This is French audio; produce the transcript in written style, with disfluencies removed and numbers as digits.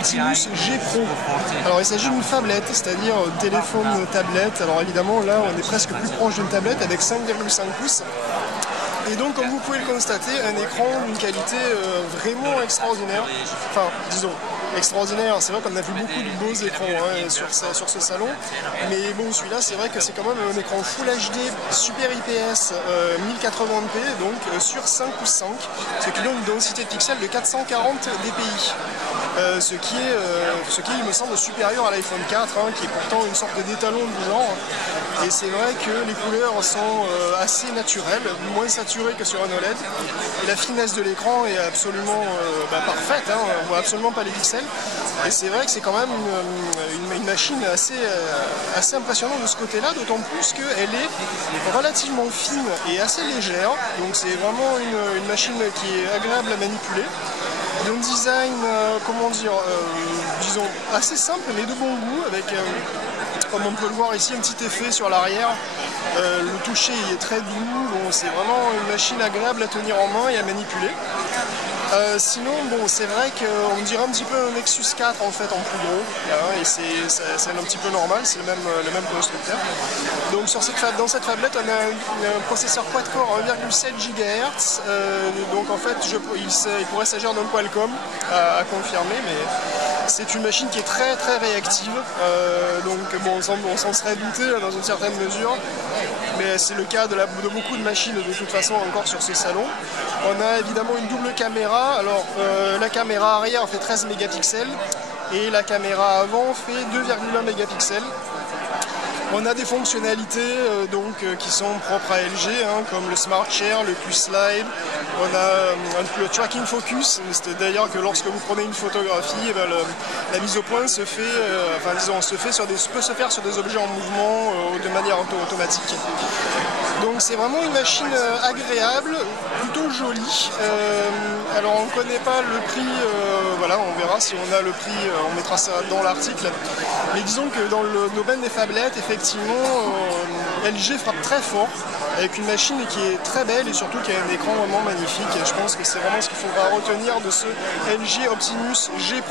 Optimus G Pro. Alors il s'agit d'une phablette, c'est-à-dire téléphone tablette. Alors évidemment là on est presque plus proche d'une tablette avec 5,5 pouces. Et donc comme vous pouvez le constater, un écran d'une qualité vraiment extraordinaire. Enfin disons extraordinaire, c'est vrai qu'on a vu beaucoup de beaux écrans sur ce salon, mais bon celui-là c'est vrai que c'est quand même un écran Full HD Super IPS 1080p donc sur 5 pouces 5, ce qui donne une densité de pixels de 440 dpi. Ce qui il me semble supérieur à l'iPhone 4 qui est pourtant une sorte d'étalon du genre, et c'est vrai que les couleurs sont assez naturelles, moins saturées que sur un OLED, et la finesse de l'écran est absolument parfaite, on voit absolument pas les pixels, et c'est vrai que c'est quand même une machine assez impressionnante de ce côté là, d'autant plus qu'elle est relativement fine et assez légère, donc c'est vraiment une machine qui est agréable à manipuler, d'un design, disons assez simple mais de bon goût, avec comme on peut le voir ici un petit effet sur l'arrière, le toucher est très doux, bon, c'est vraiment une machine agréable à tenir en main et à manipuler. Sinon, bon, c'est vrai qu'on dirait un petit peu un Nexus 4 en fait en plus gros, et c'est un petit peu normal, c'est le même constructeur. Donc dans cette tablette, on a un processeur quad-core 1,7 GHz, donc en fait il pourrait s'agir d'un Qualcomm à confirmer, mais c'est une machine qui est très très réactive, donc bon, on s'en serait douté dans une certaine mesure, mais c'est le cas de beaucoup de machines de toute façon encore sur ce salon. On a évidemment une double caméra, alors la caméra arrière fait 13 mégapixels et la caméra avant fait 2,1 mégapixels. On a des fonctionnalités qui sont propres à LG, comme le Smart Share, le Q-Slide. On a le Tracking Focus, c'est d'ailleurs que lorsque vous prenez une photographie, la mise au point se fait, peut se faire sur des objets en mouvement de manière automatique. Donc c'est vraiment une machine agréable, plutôt jolie. Alors on ne connaît pas le prix, voilà, on verra si on a le prix, on mettra ça dans l'article. Mais disons que dans le domaine des phablettes, effectivement, LG frappe très fort, avec une machine qui est très belle et surtout qui a un écran vraiment magnifique. Et je pense que c'est vraiment ce qu'il faudra retenir de ce LG Optimus G Pro.